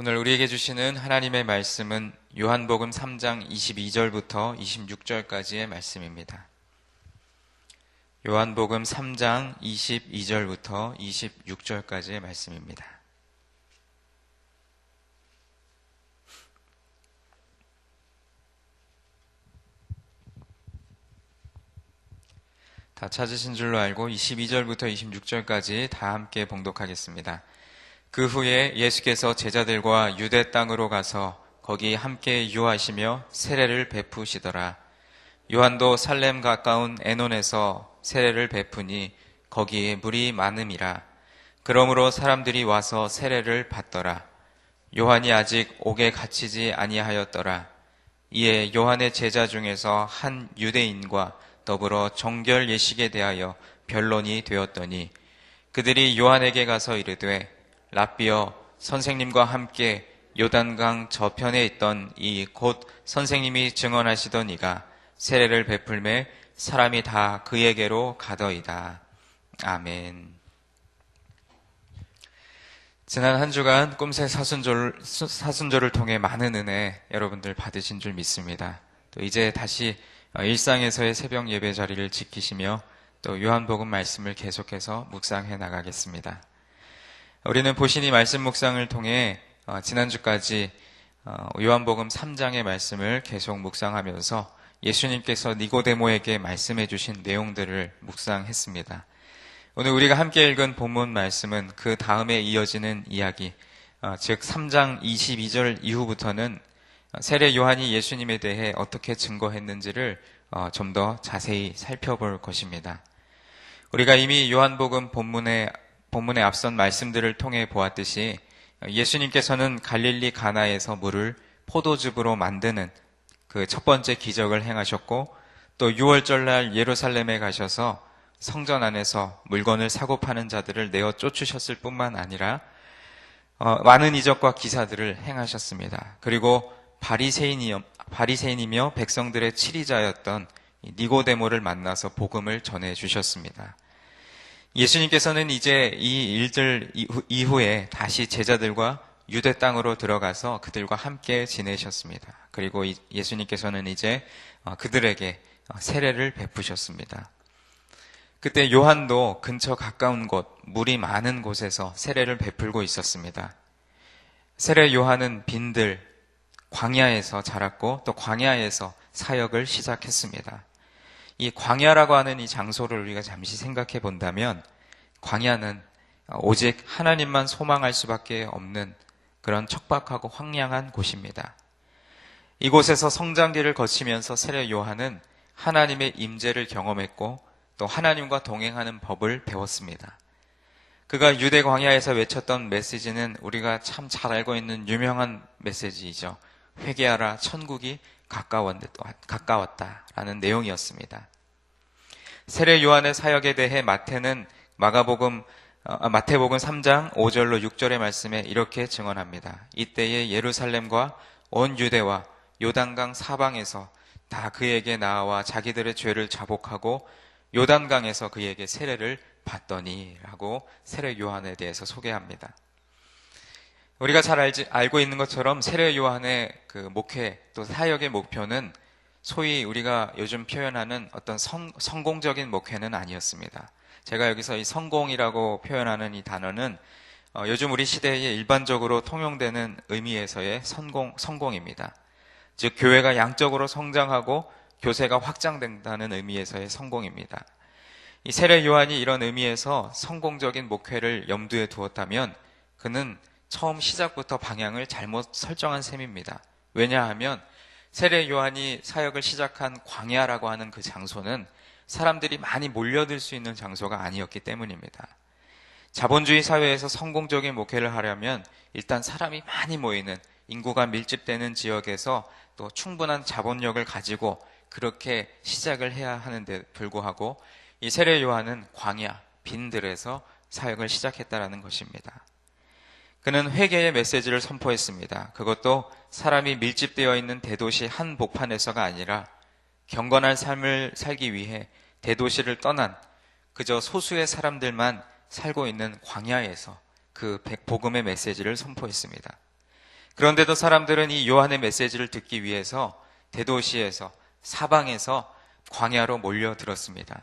오늘 우리에게 주시는 하나님의 말씀은 요한복음 3장 22절부터 26절까지의 말씀입니다. 요한복음 3장 22절부터 26절까지의 말씀입니다. 다 찾으신 줄로 알고 22절부터 26절까지 다 함께 봉독하겠습니다. 그 후에 예수께서 제자들과 유대 땅으로 가서 거기 함께 유하시며 세례를 베푸시더라. 요한도 살렘 가까운 에논에서 세례를 베푸니 거기에 물이 많음이라. 그러므로 사람들이 와서 세례를 받더라. 요한이 아직 옥에 갇히지 아니하였더라. 이에 요한의 제자 중에서 한 유대인과 더불어 정결 예식에 대하여 변론이 되었더니 그들이 요한에게 가서 이르되 랍비여, 선생님과 함께 요단강 저편에 있던 이 곧 선생님이 증언하시던 이가 세례를 베풀매 사람이 다 그에게로 가더이다. 아멘. 지난 한 주간 꿈새 사순절을 통해 많은 은혜 여러분들 받으신 줄 믿습니다. 또 이제 다시 일상에서의 새벽 예배 자리를 지키시며 또 요한복음 말씀을 계속해서 묵상해 나가겠습니다. 우리는 보신이 말씀 묵상을 통해 지난주까지 요한복음 3장의 말씀을 계속 묵상하면서 예수님께서 니고데모에게 말씀해 주신 내용들을 묵상했습니다. 오늘 우리가 함께 읽은 본문 말씀은 그 다음에 이어지는 이야기, 즉 3장 22절 이후부터는 세례 요한이 예수님에 대해 어떻게 증거했는지를 좀 더 자세히 살펴볼 것입니다. 우리가 이미 요한복음 본문의 앞선 말씀들을 통해 보았듯이 예수님께서는 갈릴리 가나에서 물을 포도즙으로 만드는 그 첫 번째 기적을 행하셨고 또 6월절 날 예루살렘에 가셔서 성전 안에서 물건을 사고 파는 자들을 내어 쫓으셨을 뿐만 아니라 많은 이적과 기사들을 행하셨습니다. 그리고 바리새인이며 백성들의 치리자였던 니고데모를 만나서 복음을 전해 주셨습니다. 예수님께서는 이제 이 일들 이후에 다시 제자들과 유대 땅으로 들어가서 그들과 함께 지내셨습니다. 그리고 예수님께서는 이제 그들에게 세례를 베푸셨습니다. 그때 요한도 근처 가까운 곳, 물이 많은 곳에서 세례를 베풀고 있었습니다. 세례 요한은 빈들, 광야에서 자랐고 또 광야에서 사역을 시작했습니다. 이 광야라고 하는 이 장소를 우리가 잠시 생각해 본다면 광야는 오직 하나님만 소망할 수밖에 없는 그런 척박하고 황량한 곳입니다. 이곳에서 성장기를 거치면서 세례 요한은 하나님의 임재를 경험했고 또 하나님과 동행하는 법을 배웠습니다. 그가 유대 광야에서 외쳤던 메시지는 우리가 참 잘 알고 있는 유명한 메시지이죠. 회개하라, 천국이 가까웠다라는 내용이었습니다. 세례 요한의 사역에 대해 마태복음 3장 5절로 6절의 말씀에 이렇게 증언합니다. 이때에 예루살렘과 온 유대와 요단강 사방에서 다 그에게 나와 자기들의 죄를 자복하고 요단강에서 그에게 세례를 받더니 라고 세례 요한에 대해서 소개합니다. 우리가 잘 알고 있는 것처럼 세례 요한의 그 목회 또 사역의 목표는 소위 우리가 요즘 표현하는 어떤 성공적인 목회는 아니었습니다. 제가 여기서 이 성공이라고 표현하는 이 단어는 요즘 우리 시대에 일반적으로 통용되는 의미에서의 성공입니다. 즉 교회가 양적으로 성장하고 교세가 확장된다는 의미에서의 성공입니다. 이 세례 요한이 이런 의미에서 성공적인 목회를 염두에 두었다면 그는 처음 시작부터 방향을 잘못 설정한 셈입니다. 왜냐하면 세례 요한이 사역을 시작한 광야라고 하는 그 장소는 사람들이 많이 몰려들 수 있는 장소가 아니었기 때문입니다. 자본주의 사회에서 성공적인 목회를 하려면 일단 사람이 많이 모이는 인구가 밀집되는 지역에서 또 충분한 자본력을 가지고 그렇게 시작을 해야 하는데 불구하고 이 세례 요한은 광야, 빈들에서 사역을 시작했다라는 것입니다. 그는 회개의 메시지를 선포했습니다. 그것도 사람이 밀집되어 있는 대도시 한 복판에서가 아니라 경건한 삶을 살기 위해 대도시를 떠난 그저 소수의 사람들만 살고 있는 광야에서 그 복음의 메시지를 선포했습니다. 그런데도 사람들은 이 요한의 메시지를 듣기 위해서 대도시에서 사방에서 광야로 몰려들었습니다.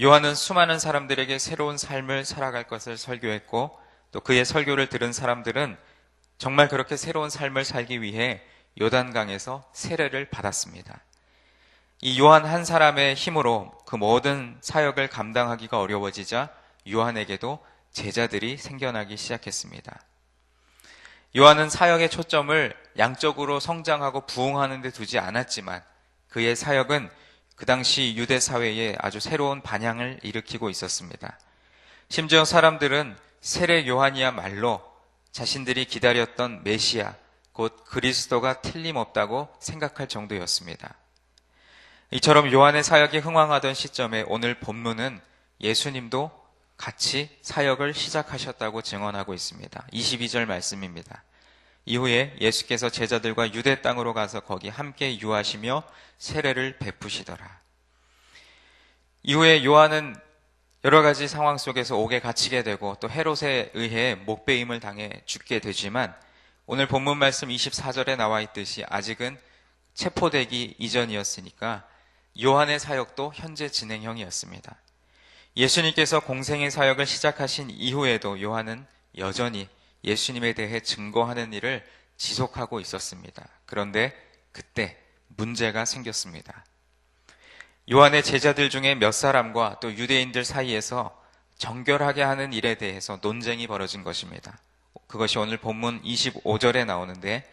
요한은 수많은 사람들에게 새로운 삶을 살아갈 것을 설교했고, 또 그의 설교를 들은 사람들은 정말 그렇게 새로운 삶을 살기 위해 요단강에서 세례를 받았습니다. 이 요한 한 사람의 힘으로 그 모든 사역을 감당하기가 어려워지자 요한에게도 제자들이 생겨나기 시작했습니다. 요한은 사역의 초점을 양적으로 성장하고 부흥하는 데 두지 않았지만 그의 사역은 그 당시 유대 사회에 아주 새로운 반향을 일으키고 있었습니다. 심지어 사람들은 세례 요한이야말로 자신들이 기다렸던 메시아, 곧 그리스도가 틀림없다고 생각할 정도였습니다. 이처럼 요한의 사역이 흥황하던 시점에 오늘 본문은 예수님도 같이 사역을 시작하셨다고 증언하고 있습니다. 22절 말씀입니다. 이후에 예수께서 제자들과 유대 땅으로 가서 거기 함께 유하시며 세례를 베푸시더라. 이후에 요한은 여러 가지 상황 속에서 옥에 갇히게 되고 또 헤롯에 의해 목베임을 당해 죽게 되지만 오늘 본문 말씀 24절에 나와 있듯이 아직은 체포되기 이전이었으니까 요한의 사역도 현재 진행형이었습니다. 예수님께서 공생의 사역을 시작하신 이후에도 요한은 여전히 예수님에 대해 증거하는 일을 지속하고 있었습니다. 그런데 그때 문제가 생겼습니다. 요한의 제자들 중에 몇 사람과 또 유대인들 사이에서 정결하게 하는 일에 대해서 논쟁이 벌어진 것입니다. 그것이 오늘 본문 25절에 나오는데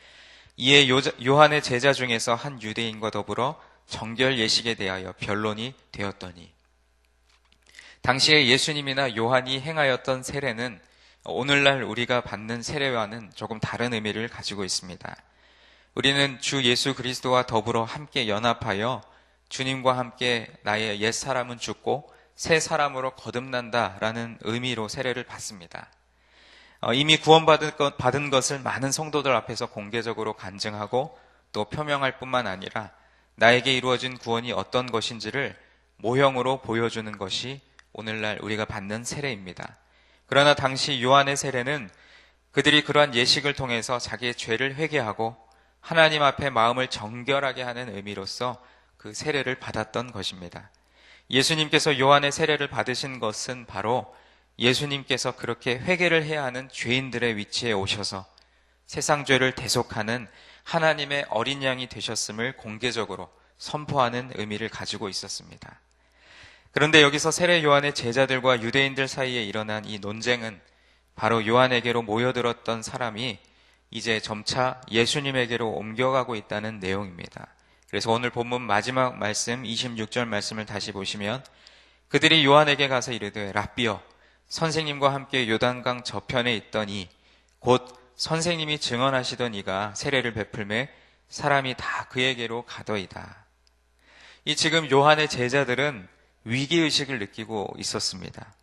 이에 요한의 제자 중에서 한 유대인과 더불어 정결 예식에 대하여 변론이 되었더니 당시에 예수님이나 요한이 행하였던 세례는 오늘날 우리가 받는 세례와는 조금 다른 의미를 가지고 있습니다. 우리는 주 예수 그리스도와 더불어 함께 연합하여 주님과 함께 나의 옛 사람은 죽고 새 사람으로 거듭난다라는 의미로 세례를 받습니다. 이미 구원받은 것을 많은 성도들 앞에서 공개적으로 간증하고 또 표명할 뿐만 아니라 나에게 이루어진 구원이 어떤 것인지를 모형으로 보여주는 것이 오늘날 우리가 받는 세례입니다. 그러나 당시 요한의 세례는 그들이 그러한 예식을 통해서 자기의 죄를 회개하고 하나님 앞에 마음을 정결하게 하는 의미로서 그 세례를 받았던 것입니다. 예수님께서 요한의 세례를 받으신 것은 바로 예수님께서 그렇게 회개를 해야 하는 죄인들의 위치에 오셔서 세상 죄를 대속하는 하나님의 어린 양이 되셨음을 공개적으로 선포하는 의미를 가지고 있었습니다. 그런데 여기서 세례 요한의 제자들과 유대인들 사이에 일어난 이 논쟁은 바로 요한에게로 모여들었던 사람이 이제 점차 예수님에게로 옮겨가고 있다는 내용입니다. 그래서 오늘 본문 마지막 말씀 26절 말씀을 다시 보시면 그들이 요한에게 가서 이르되 랍비여 선생님과 함께 요단강 저편에 있더니 곧 선생님이 증언하시던 이가 세례를 베풀매 사람이 다 그에게로 가더이다. 이 지금 요한의 제자들은 위기의식을 느끼고 있었습니다.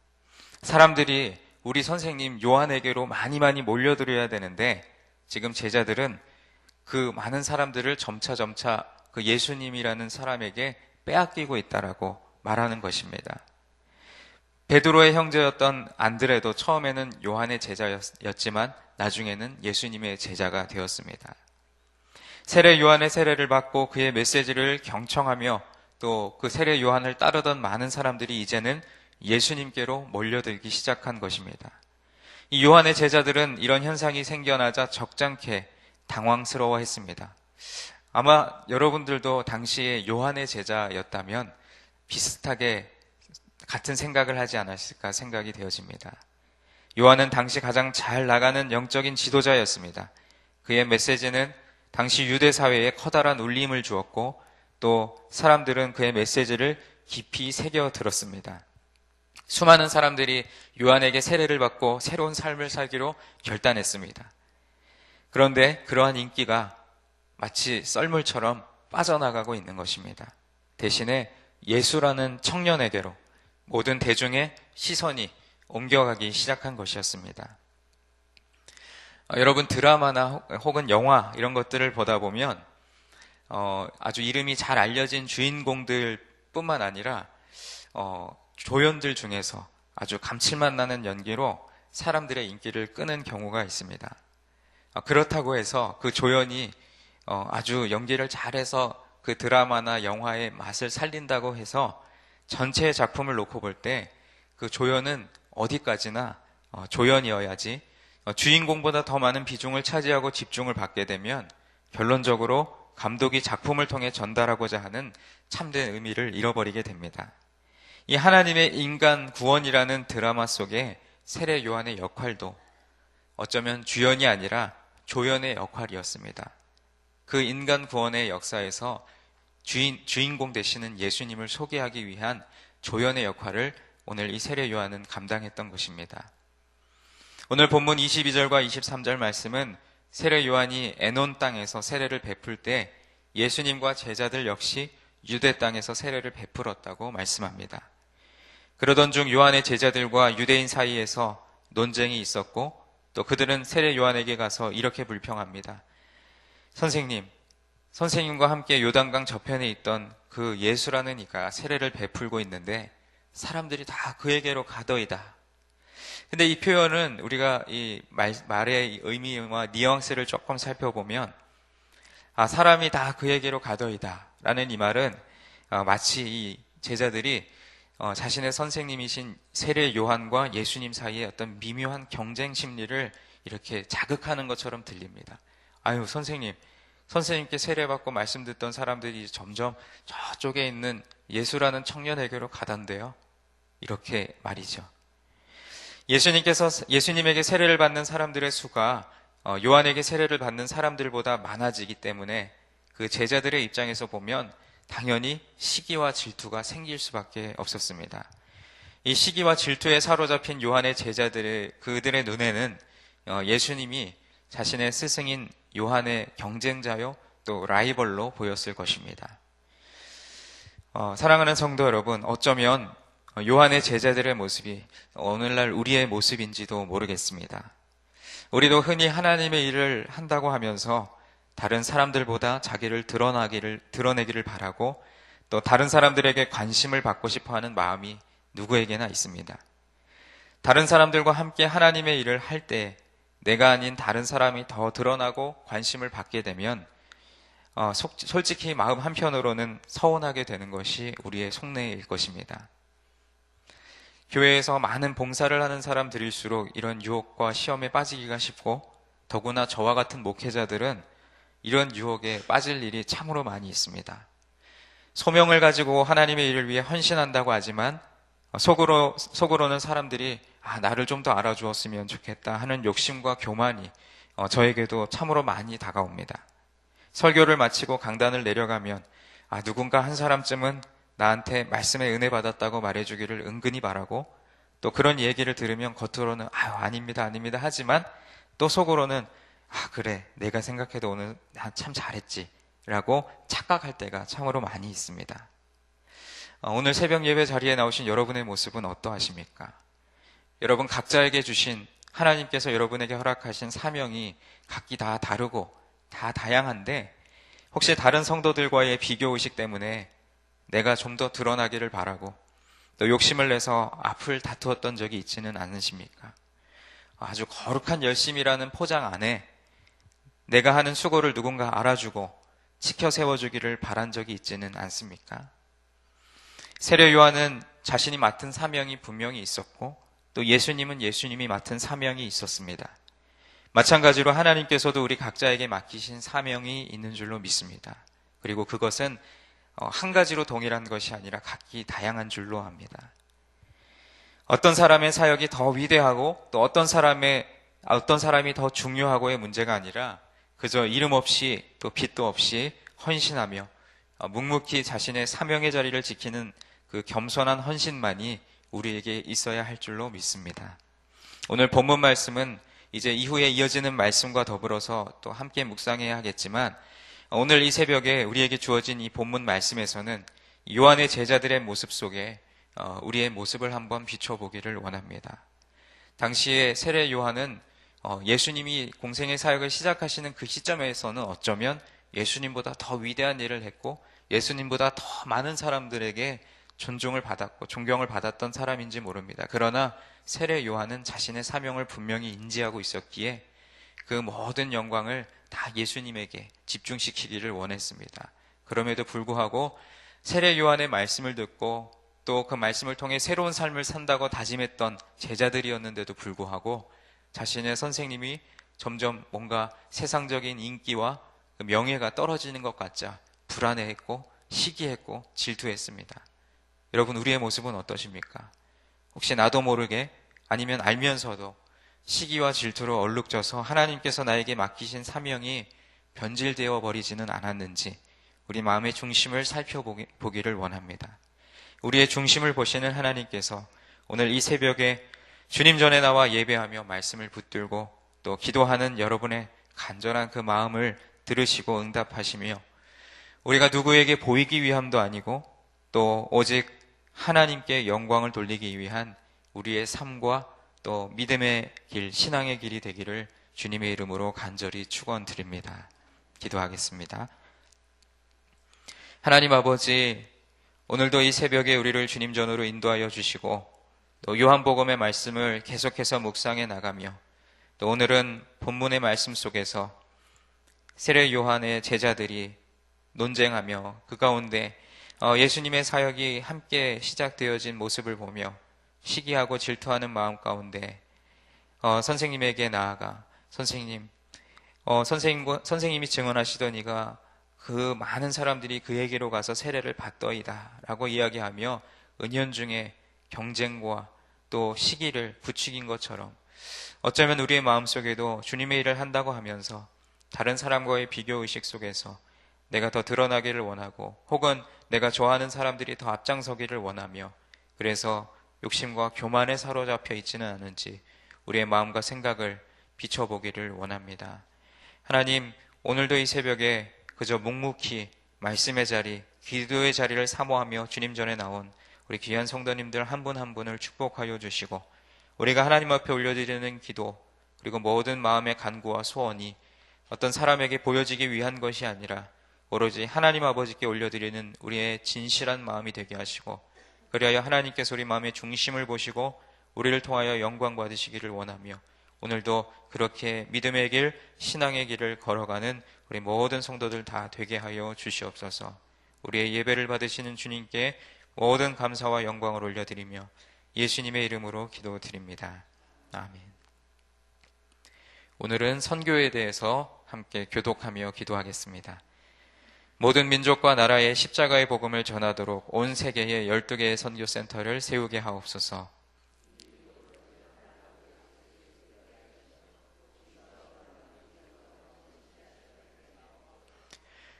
사람들이 우리 선생님 요한에게로 많이 몰려들어야 되는데 지금 제자들은 그 많은 사람들을 점차 그 예수님이라는 사람에게 빼앗기고 있다라고 말하는 것입니다. 베드로의 형제였던 안드레도 처음에는 요한의 제자였지만 나중에는 예수님의 제자가 되었습니다. 세례 요한의 세례를 받고 그의 메시지를 경청하며 또 그 세례 요한을 따르던 많은 사람들이 이제는 예수님께로 몰려들기 시작한 것입니다. 이 요한의 제자들은 이런 현상이 생겨나자 적잖게 당황스러워했습니다. 아마 여러분들도 당시에 요한의 제자였다면 비슷하게 같은 생각을 하지 않았을까 생각이 되어집니다. 요한은 당시 가장 잘 나가는 영적인 지도자였습니다. 그의 메시지는 당시 유대 사회에 커다란 울림을 주었고 또 사람들은 그의 메시지를 깊이 새겨 들었습니다. 수많은 사람들이 요한에게 세례를 받고 새로운 삶을 살기로 결단했습니다. 그런데 그러한 인기가 마치 썰물처럼 빠져나가고 있는 것입니다. 대신에 예수라는 청년에게로 모든 대중의 시선이 옮겨가기 시작한 것이었습니다. 여러분 드라마나 혹은 영화 이런 것들을 보다 보면 아주 이름이 잘 알려진 주인공들 뿐만 아니라 조연들 중에서 아주 감칠맛 나는 연기로 사람들의 인기를 끄는 경우가 있습니다. 그렇다고 해서 그 조연이 아주 연기를 잘해서 그 드라마나 영화의 맛을 살린다고 해서 전체 작품을 놓고 볼 때 그 조연은 어디까지나 조연이어야지, 주인공보다 더 많은 비중을 차지하고 집중을 받게 되면 결론적으로 감독이 작품을 통해 전달하고자 하는 참된 의미를 잃어버리게 됩니다. 이 하나님의 인간 구원이라는 드라마 속에 세례 요한의 역할도 어쩌면 주연이 아니라 조연의 역할이었습니다. 그 인간 구원의 역사에서 주인공 되시는 예수님을 소개하기 위한 조연의 역할을 오늘 이 세례 요한은 감당했던 것입니다. 오늘 본문 22절과 23절 말씀은 세례 요한이 에논 땅에서 세례를 베풀 때 예수님과 제자들 역시 유대 땅에서 세례를 베풀었다고 말씀합니다. 그러던 중 요한의 제자들과 유대인 사이에서 논쟁이 있었고 또 그들은 세례 요한에게 가서 이렇게 불평합니다. 선생님과 함께 요단강 저편에 있던 그 예수라는 이가 세례를 베풀고 있는데 사람들이 다 그에게로 가더이다. 근데 이 표현은 우리가 이 말의 의미와 뉘앙스를 조금 살펴보면 사람이 다 그에게로 가더이다 라는 이 말은 마치 이 제자들이 자신의 선생님이신 세례 요한과 예수님 사이에 어떤 미묘한 경쟁 심리를 이렇게 자극하는 것처럼 들립니다. 아유, 선생님께 세례받고 말씀 듣던 사람들이 점점 저쪽에 있는 예수라는 청년에게로 가던데요. 이렇게 말이죠. 예수님에게 세례를 받는 사람들의 수가 요한에게 세례를 받는 사람들보다 많아지기 때문에 그 제자들의 입장에서 보면 당연히 시기와 질투가 생길 수밖에 없었습니다. 이 시기와 질투에 사로잡힌 요한의 그들의 눈에는 예수님이 자신의 스승인 요한의 경쟁자요 또 라이벌로 보였을 것입니다. 사랑하는 성도 여러분, 어쩌면 요한의 제자들의 모습이 오늘날 우리의 모습인지도 모르겠습니다. 우리도 흔히 하나님의 일을 한다고 하면서 다른 사람들보다 자기를 드러내기를 바라고 또 다른 사람들에게 관심을 받고 싶어 하는 마음이 누구에게나 있습니다. 다른 사람들과 함께 하나님의 일을 할 때 내가 아닌 다른 사람이 더 드러나고 관심을 받게 되면 솔직히 마음 한편으로는 서운하게 되는 것이 우리의 속내일 것입니다. 교회에서 많은 봉사를 하는 사람들일수록 이런 유혹과 시험에 빠지기가 쉽고 더구나 저와 같은 목회자들은 이런 유혹에 빠질 일이 참으로 많이 있습니다. 소명을 가지고 하나님의 일을 위해 헌신한다고 하지만 속으로는 사람들이 나를 좀 더 알아주었으면 좋겠다 하는 욕심과 교만이 저에게도 참으로 많이 다가옵니다. 설교를 마치고 강단을 내려가면 누군가 한 사람쯤은 나한테 말씀에 은혜 받았다고 말해주기를 은근히 바라고 또 그런 얘기를 들으면 겉으로는 아닙니다 하지만 또 속으로는 그래 내가 생각해도 오늘 나 참 잘했지 라고 착각할 때가 참으로 많이 있습니다. 오늘 새벽 예배 자리에 나오신 여러분의 모습은 어떠하십니까? 여러분 각자에게 주신 하나님께서 여러분에게 허락하신 사명이 각기 다 다르고 다 다양한데 혹시 다른 성도들과의 비교의식 때문에 내가 좀 더 드러나기를 바라고 또 욕심을 내서 앞을 다투었던 적이 있지는 않으십니까? 아주 거룩한 열심이라는 포장 안에 내가 하는 수고를 누군가 알아주고 지켜 세워주기를 바란 적이 있지는 않습니까? 세례 요한은 자신이 맡은 사명이 분명히 있었고 또 예수님은 예수님이 맡은 사명이 있었습니다. 마찬가지로 하나님께서도 우리 각자에게 맡기신 사명이 있는 줄로 믿습니다. 그리고 그것은 한 가지로 동일한 것이 아니라 각기 다양한 줄로 압니다. 어떤 사람의 사역이 더 위대하고 또 어떤 사람이 더 중요하고의 문제가 아니라 그저 이름 없이 또 빚도 없이 헌신하며 묵묵히 자신의 사명의 자리를 지키는 그 겸손한 헌신만이 우리에게 있어야 할 줄로 믿습니다. 오늘 본문 말씀은 이제 이후에 이어지는 말씀과 더불어서 또 함께 묵상해야 하겠지만 오늘 이 새벽에 우리에게 주어진 이 본문 말씀에서는 요한의 제자들의 모습 속에 우리의 모습을 한번 비춰보기를 원합니다. 당시에 세례 요한은 예수님이 공생의 사역을 시작하시는 그 시점에서는 어쩌면 예수님보다 더 위대한 일을 했고 예수님보다 더 많은 사람들에게 존중을 받았고 존경을 받았던 사람인지 모릅니다. 그러나 세례 요한은 자신의 사명을 분명히 인지하고 있었기에 그 모든 영광을 다 예수님에게 집중시키기를 원했습니다. 그럼에도 불구하고 세례 요한의 말씀을 듣고 또 그 말씀을 통해 새로운 삶을 산다고 다짐했던 제자들이었는데도 불구하고 자신의 선생님이 점점 뭔가 세상적인 인기와 명예가 떨어지는 것 같자 불안해했고 시기했고 질투했습니다. 여러분, 우리의 모습은 어떠십니까? 혹시 나도 모르게 아니면 알면서도 시기와 질투로 얼룩져서 하나님께서 나에게 맡기신 사명이 변질되어 버리지는 않았는지 우리 마음의 중심을 살펴보기를 원합니다. 우리의 중심을 보시는 하나님께서 오늘 이 새벽에 주님 전에 나와 예배하며 말씀을 붙들고 또 기도하는 여러분의 간절한 그 마음을 들으시고 응답하시며 우리가 누구에게 보이기 위함도 아니고 또 오직 하나님께 영광을 돌리기 위한 우리의 삶과 또 믿음의 길, 신앙의 길이 되기를 주님의 이름으로 간절히 축원드립니다. 기도하겠습니다. 하나님 아버지, 오늘도 이 새벽에 우리를 주님 전으로 인도하여 주시고 또 요한복음의 말씀을 계속해서 묵상해 나가며 또 오늘은 본문의 말씀 속에서 세례 요한의 제자들이 논쟁하며 그 가운데 예수님의 사역이 함께 시작되어진 모습을 보며 시기하고 질투하는 마음 가운데 선생님에게 나아가 선생님이 증언하시더니가 그 많은 사람들이 그에게로 가서 세례를 받더이다 라고 이야기하며 은연중에 경쟁과 또 시기를 부추긴 것처럼 어쩌면 우리의 마음속에도 주님의 일을 한다고 하면서 다른 사람과의 비교의식 속에서 내가 더 드러나기를 원하고 혹은 내가 좋아하는 사람들이 더 앞장서기를 원하며 그래서 욕심과 교만에 사로잡혀 있지는 않은지 우리의 마음과 생각을 비춰보기를 원합니다. 하나님, 오늘도 이 새벽에 그저 묵묵히 말씀의 자리, 기도의 자리를 사모하며 주님 전에 나온 우리 귀한 성도님들 한 분 한 분을 축복하여 주시고 우리가 하나님 앞에 올려드리는 기도 그리고 모든 마음의 간구와 소원이 어떤 사람에게 보여지기 위한 것이 아니라 오로지 하나님 아버지께 올려드리는 우리의 진실한 마음이 되게 하시고 그리하여 하나님께서 우리 마음의 중심을 보시고 우리를 통하여 영광 받으시기를 원하며 오늘도 그렇게 믿음의 길, 신앙의 길을 걸어가는 우리 모든 성도들 다 되게 하여 주시옵소서. 우리의 예배를 받으시는 주님께 모든 감사와 영광을 올려드리며 예수님의 이름으로 기도드립니다. 아멘. 오늘은 선교에 대해서 함께 교독하며 기도하겠습니다. 모든 민족과 나라에 십자가의 복음을 전하도록 온 세계에 12개의 선교센터를 세우게 하옵소서.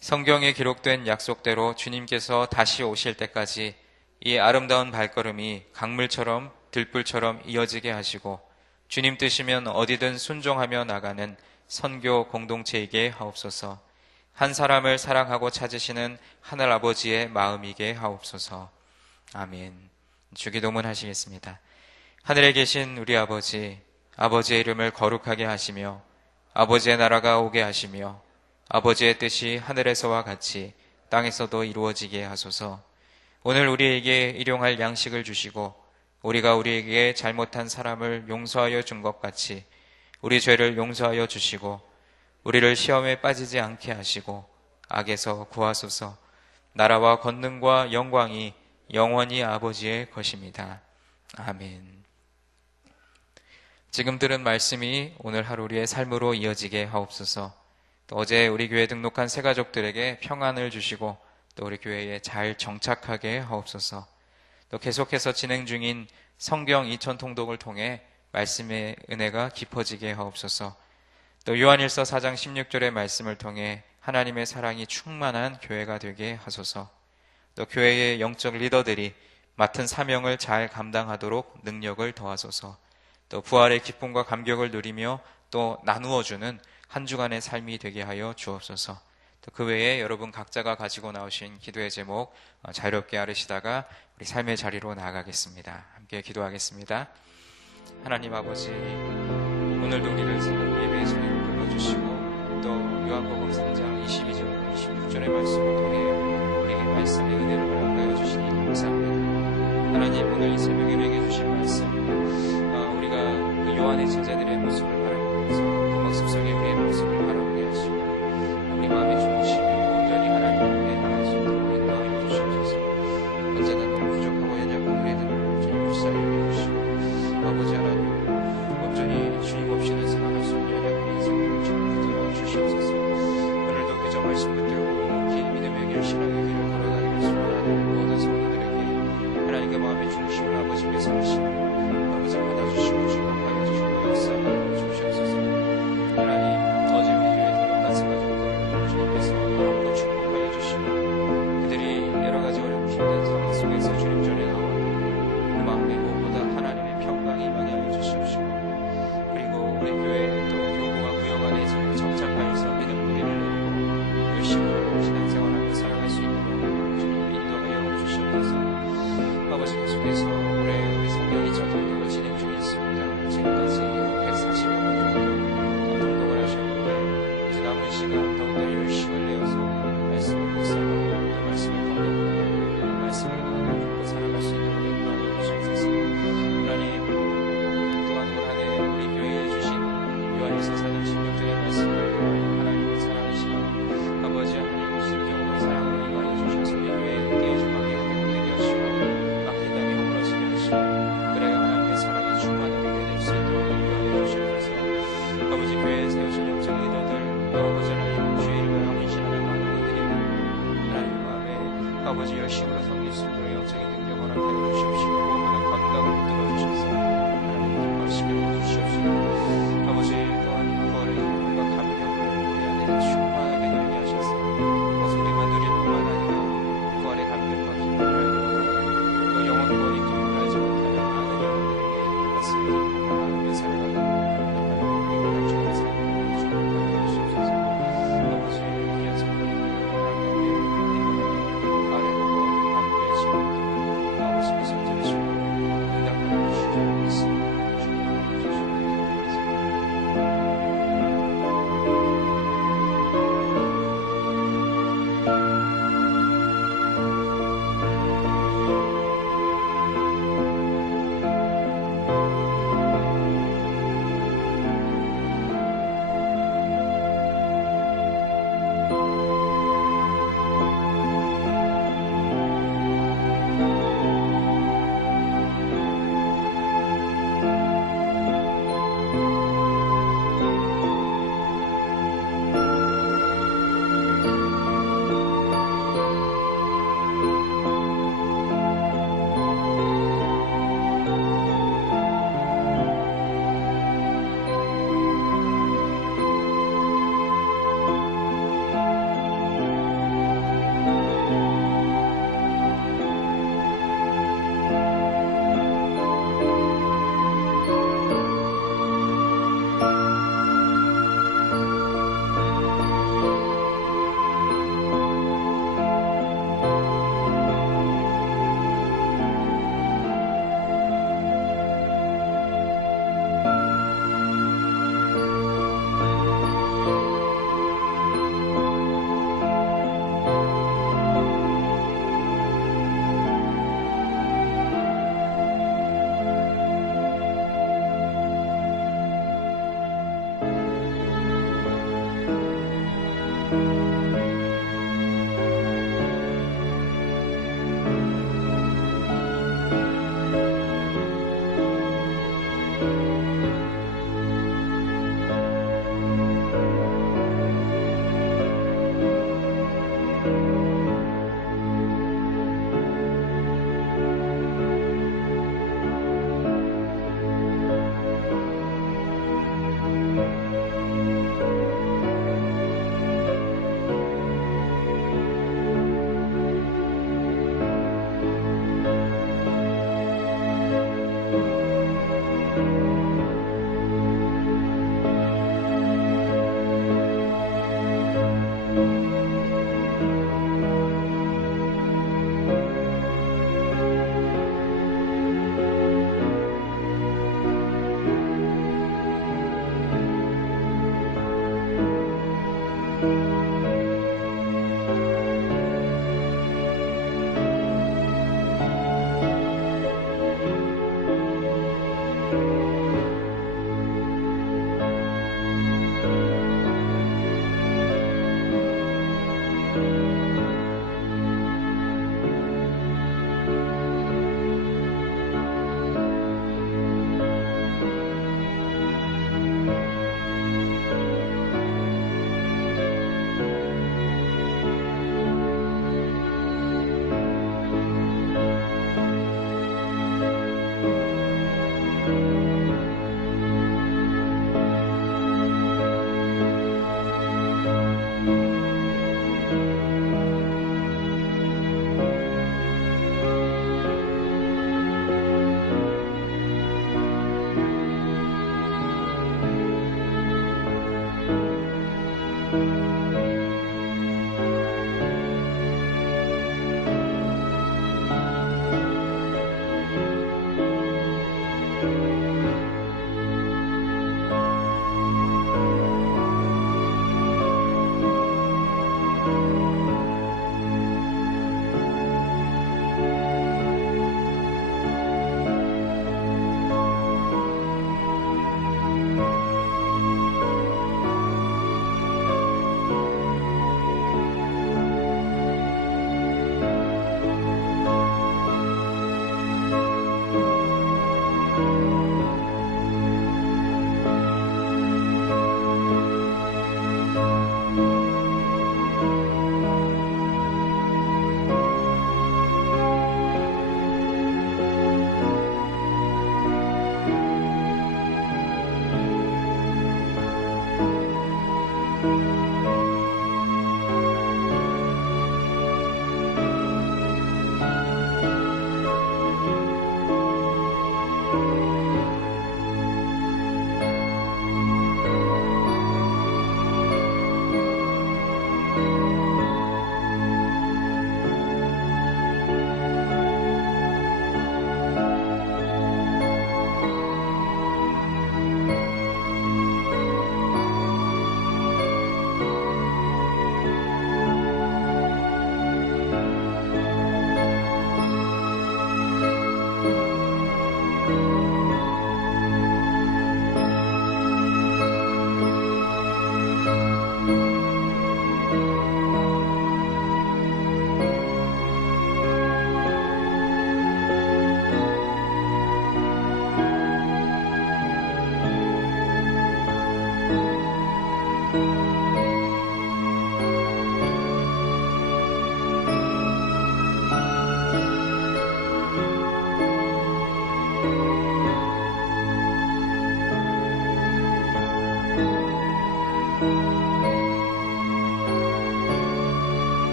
성경에 기록된 약속대로 주님께서 다시 오실 때까지 이 아름다운 발걸음이 강물처럼 들불처럼 이어지게 하시고 주님 뜻이면 어디든 순종하며 나가는 선교 공동체이게 하옵소서. 한 사람을 사랑하고 찾으시는 하늘아버지의 마음이게 하옵소서. 아멘. 주기도문 하시겠습니다. 하늘에 계신 우리 아버지, 아버지의 이름을 거룩하게 하시며 아버지의 나라가 오게 하시며 아버지의 뜻이 하늘에서와 같이 땅에서도 이루어지게 하소서. 오늘 우리에게 일용할 양식을 주시고 우리가 우리에게 잘못한 사람을 용서하여 준 것 같이 우리 죄를 용서하여 주시고 우리를 시험에 빠지지 않게 하시고 악에서 구하소서. 나라와 권능과 영광이 영원히 아버지의 것입니다. 아멘. 지금 들은 말씀이 오늘 하루 우리의 삶으로 이어지게 하옵소서. 또 어제 우리 교회 등록한 새 가족들에게 평안을 주시고 또 우리 교회에 잘 정착하게 하옵소서. 또 계속해서 진행 중인 성경 2000 통독을 통해 말씀의 은혜가 깊어지게 하옵소서. 또 요한일서 4장 16절의 말씀을 통해 하나님의 사랑이 충만한 교회가 되게 하소서. 또 교회의 영적 리더들이 맡은 사명을 잘 감당하도록 능력을 더하소서. 또 부활의 기쁨과 감격을 누리며 또 나누어주는 한 주간의 삶이 되게 하여 주옵소서. 또 그 외에 여러분 각자가 가지고 나오신 기도의 제목 자유롭게 아르시다가 우리 삶의 자리로 나아가겠습니다. 함께 기도하겠습니다. 하나님 아버지, 오늘도 우리를 예배의 소리로 불러주시고 또 요한복음 3장 22절, 26절의 말씀을 통해 우리에게 말씀의 은혜를 허락하여 주시니 감사합니다. 하나님, 오늘 이 새벽에 우리에게 주신 말씀 우리가 그 요한의 제자들의 모습을 바라보면서 그 모습 속에 16절의 말씀을 하나님의 사랑이시여 아버지 하나님 신경으로 사랑을 이가해 주셔서 우리 교회에 깨어짐하게 회복되게 하시고 아끼다며 허물어지게 하시고 그래야 하나님의 사랑이 충만한 교회 될 수 있도록 인도하여 주시옵소서. 아버지 교회에 세우신 영적 리더들 또 아버지 하나님 주의 이름을 헌신하는 많은 이들이는 하나님 마음에 아버지 열심으로 섬길 수 있도록 영적인 능력을 허락하여 주시옵시고 무엇보다 건강을 붙들어 주셔서 하나님 기뻐하시게 해주시옵시고 아버지 또한 구원의 기쁨과 감격을 우리 안에 충만하게 누리게 하셔서 그것을 우리만 누릴 뿐만 아니라 구원의 감격과 기쁨을 알게 하고 또 영원 구원의 기쁨을 알지 못하는 많은 영혼들에게 그것을 기쁨을 나누며 살아가는 하나님 우리가 주님의 삶을 축복하여 주시옵소서. 아버지 귀한 성도님들 하나님 아래로 함께 지금도 아버지께서 들으시고 응답하여 주시지 않겠습니다. 축복하여